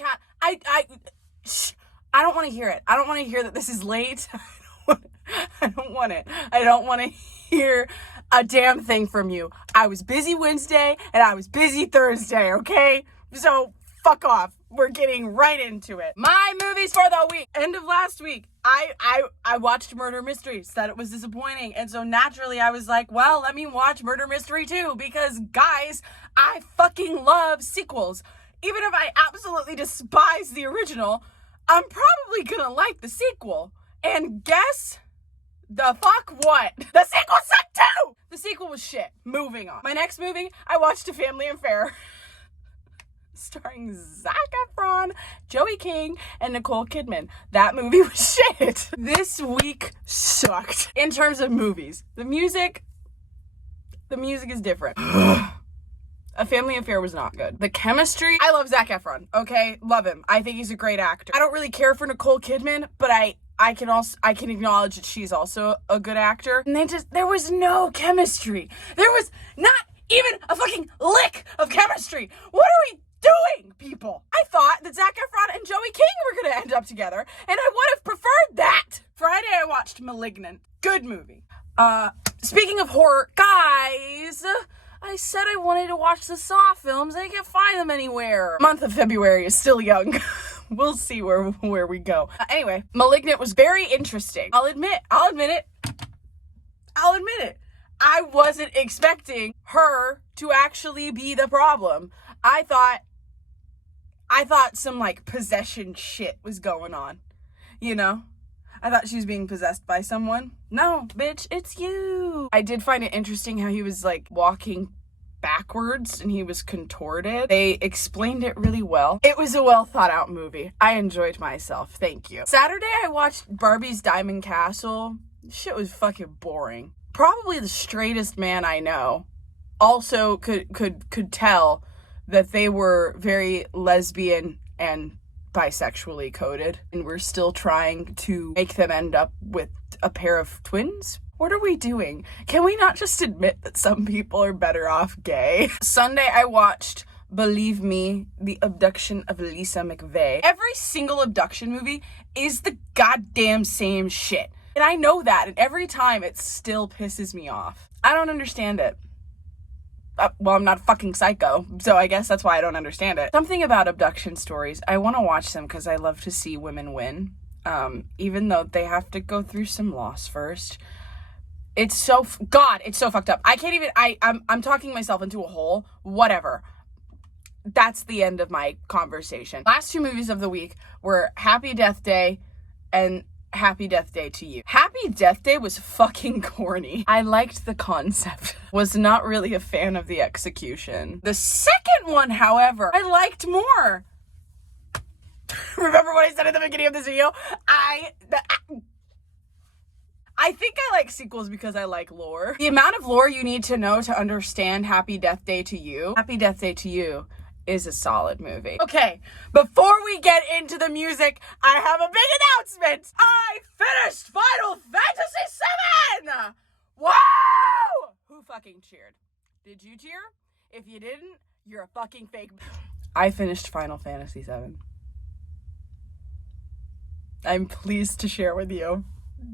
chat, I don't want to hear it. I don't want to hear that this is late. I don't want it. I don't want to hear a damn thing from you. I was busy Wednesday and I was busy Thursday, okay? So fuck off. We're getting right into it. My movies for the week. End of last week, I watched Murder Mystery, said it was disappointing. And so naturally I was like, well, let me watch Murder Mystery 2 because guys, I fucking love sequels. Even if I absolutely despise the original, I'm probably gonna like the sequel. And guess the fuck what? The sequel sucked too! The sequel was shit. Moving on. My next movie, I watched A Family Affair. Starring Zac Efron, Joey King, and Nicole Kidman. That movie was shit. This week sucked. In terms of movies. The music is different. A Family Affair was not good. The chemistry, I love Zac Efron, okay? Love him. I think he's a great actor. I don't really care for Nicole Kidman, but I can acknowledge that she's also a good actor. And there was no chemistry. There was not even a fucking lick of chemistry. What are we doing, people? I thought that Zac Efron and Joey King were gonna end up together, and I would have preferred that. Friday, I watched Malignant. Good movie. Speaking of horror, guys, I said I wanted to watch the Saw films. I can't find them anywhere. Month of February is still young. We'll see where we go. Anyway, Malignant was very interesting. I'll admit it. I wasn't expecting her to actually be the problem. I thought some like possession shit was going on, you know? I thought she was being possessed by someone. No, bitch, it's you. I did find it interesting how he was like walking backwards and he was contorted. They explained it really well. It was a well thought out movie. I enjoyed myself. Thank you. Saturday, I watched Barbie's Diamond Castle. Shit was fucking boring. Probably the straightest man I know also could tell that they were very lesbian and bisexually coded, and we're still trying to make them end up with a pair of twins. What are we doing? Can we not just admit that some people are better off gay? Sunday, I watched Believe Me, The Abduction of Lisa McVeigh. Every single abduction movie is the goddamn same shit. And I know that, and every time it still pisses me off. I don't understand it. Well, I'm not a fucking psycho, so I guess that's why I don't understand it. Something about abduction stories, I want to watch them because I love to see women win, even though they have to go through some loss first. It's so fucked up. I can't even, I'm talking myself into a hole. Whatever. That's the end of my conversation. Last two movies of the week were Happy Death Day and Happy Death Day to You. Happy Death Day was fucking corny. I liked the concept. Was not really a fan of the execution. The second one, however, I liked more. Remember what I said at the beginning of this video? I think I like sequels because I like lore. The amount of lore you need to know to understand Happy Death Day to You. Happy Death Day to You is a solid movie. Okay, before we get into the music, I have a big announcement. I finished Final Fantasy VII! Whoa! Who fucking cheered? Did you cheer? If you didn't, you're a fucking fake. I finished Final Fantasy VII. I'm pleased to share with you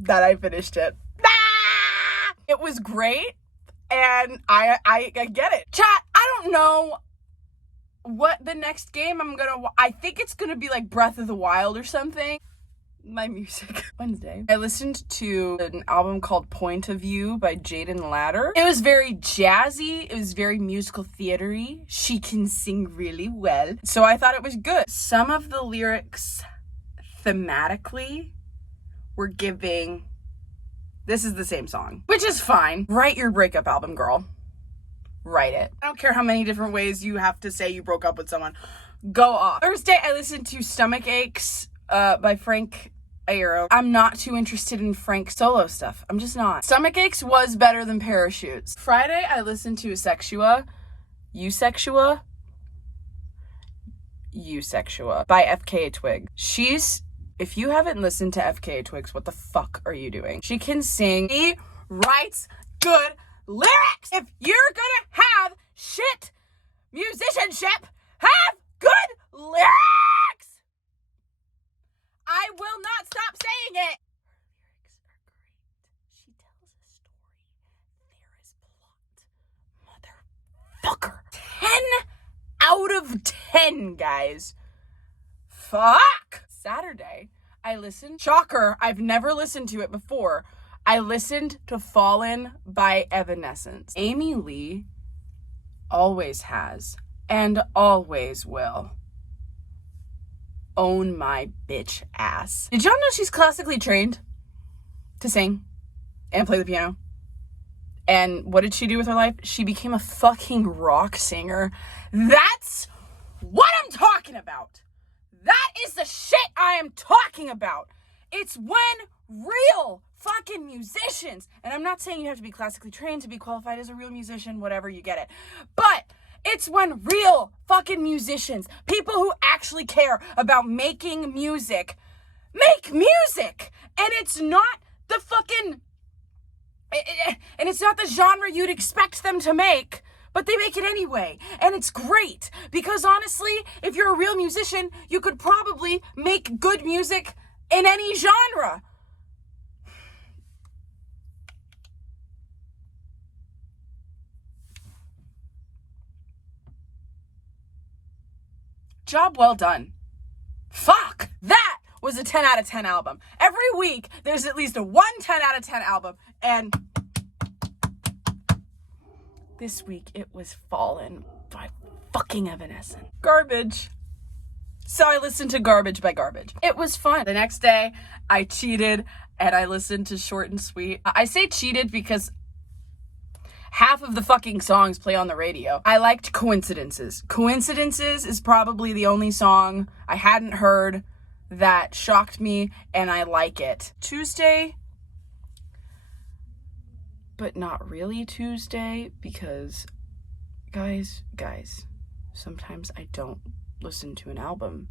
that I finished it. Ah! It was great, and I get it. Chat, I don't know what the next game I think it's gonna be like Breath of the Wild or something. My music. Wednesday, I listened to an album called Point of View by Jaden Ladder. It was very jazzy. It was very musical theater-y. She can sing really well. So I thought it was good. Some of the lyrics thematically were giving, this is the same song, which is fine. Write your breakup album, girl. Write it. I don't care how many different ways you have to say you broke up with someone. Go off. Thursday, I listened to Stomach Aches by Frank Iero. I'm not too interested in Frank's solo stuff. I'm just not. Stomach Aches was better than Parachutes. Friday, I listened to Eusexiua by FKA Twigs. If you haven't listened to FKA Twigs, what the fuck are you doing? She can sing. She writes good lyrics. If you're gonna have shit musicianship, have good lyrics. listen, guys. Fuck! Saturday, I listened. Shocker, I've never listened to it before. I listened to Fallen by Evanescence. Amy Lee always has and always will own my bitch ass. Did y'all know she's classically trained to sing and play the piano? And what did she do with her life? She became a fucking rock singer. That's what I'm talking about. That is the shit I am talking about. It's when real fucking musicians, and I'm not saying you have to be classically trained to be qualified as a real musician, whatever, you get it. But it's when real fucking musicians, people who actually care about making music, make music. And it's not the fucking, and it's not the genre you'd expect them to make, but they make it anyway. And it's great because honestly, if you're a real musician, you could probably make good music in any genre. Job well done. Fuck! That was a 10 out of 10 album. Every week, there's at least a 10 out of 10 album. And this week, it was Fallen by fucking Evanescence. Garbage. So I listened to Garbage by Garbage. It was fun. The next day, I cheated and I listened to Short and Sweet. I say cheated because half of the fucking songs play on the radio. I liked Coincidences. Coincidences is probably the only song I hadn't heard that shocked me, and I like it. Tuesday, but not really Tuesday, because guys, sometimes I don't listen to an album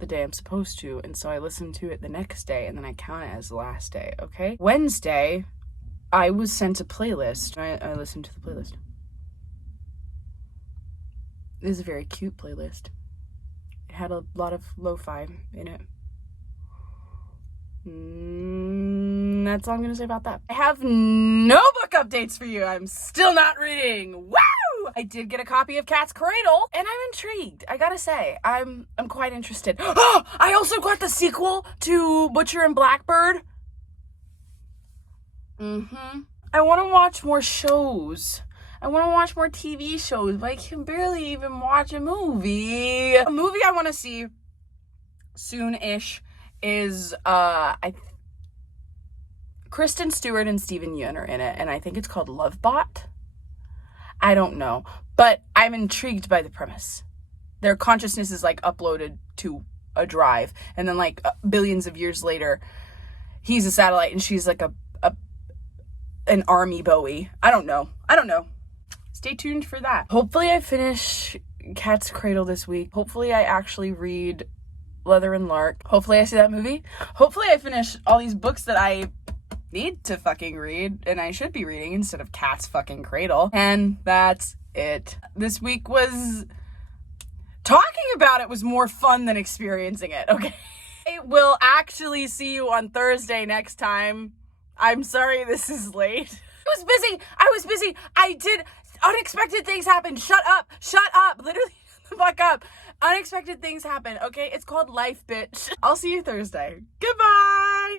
the day I'm supposed to, and so I listen to it the next day, and then I count it as the last day, okay? Wednesday, I was sent a playlist. I listened to the playlist. It was a very cute playlist. It had a lot of lo-fi in it. That's all I'm going to say about that. I have no book updates for you. I'm still not reading. Woo! I did get a copy of Cat's Cradle, and I'm intrigued. I gotta say, I'm quite interested. Oh, I also got the sequel to Butcher and Blackbird. I want to watch more shows. I want to watch more TV shows, but I can barely even watch a movie. A movie I want to see soon-ish is, Kristen Stewart and Steven Yeun are in it, and I think it's called Lovebot. I don't know, but I'm intrigued by the premise. Their consciousness is, like, uploaded to a drive, and then, like, billions of years later, he's a satellite, and she's, like, an army Bowie. I don't know. Stay tuned for that. Hopefully I finish Cat's Cradle this week. Hopefully I actually read Leather and Lark. Hopefully I see that movie. Hopefully I finish all these books that I need to fucking read and I should be reading instead of Cat's fucking Cradle. And that's it. This week was... talking about it was more fun than experiencing it, okay? I will actually see you on Thursday next time. I'm sorry this is late. I was busy. I did unexpected things happen. Shut up. Literally, shut the fuck up. Unexpected things happen, okay? It's called life, bitch. I'll see you Thursday. Good.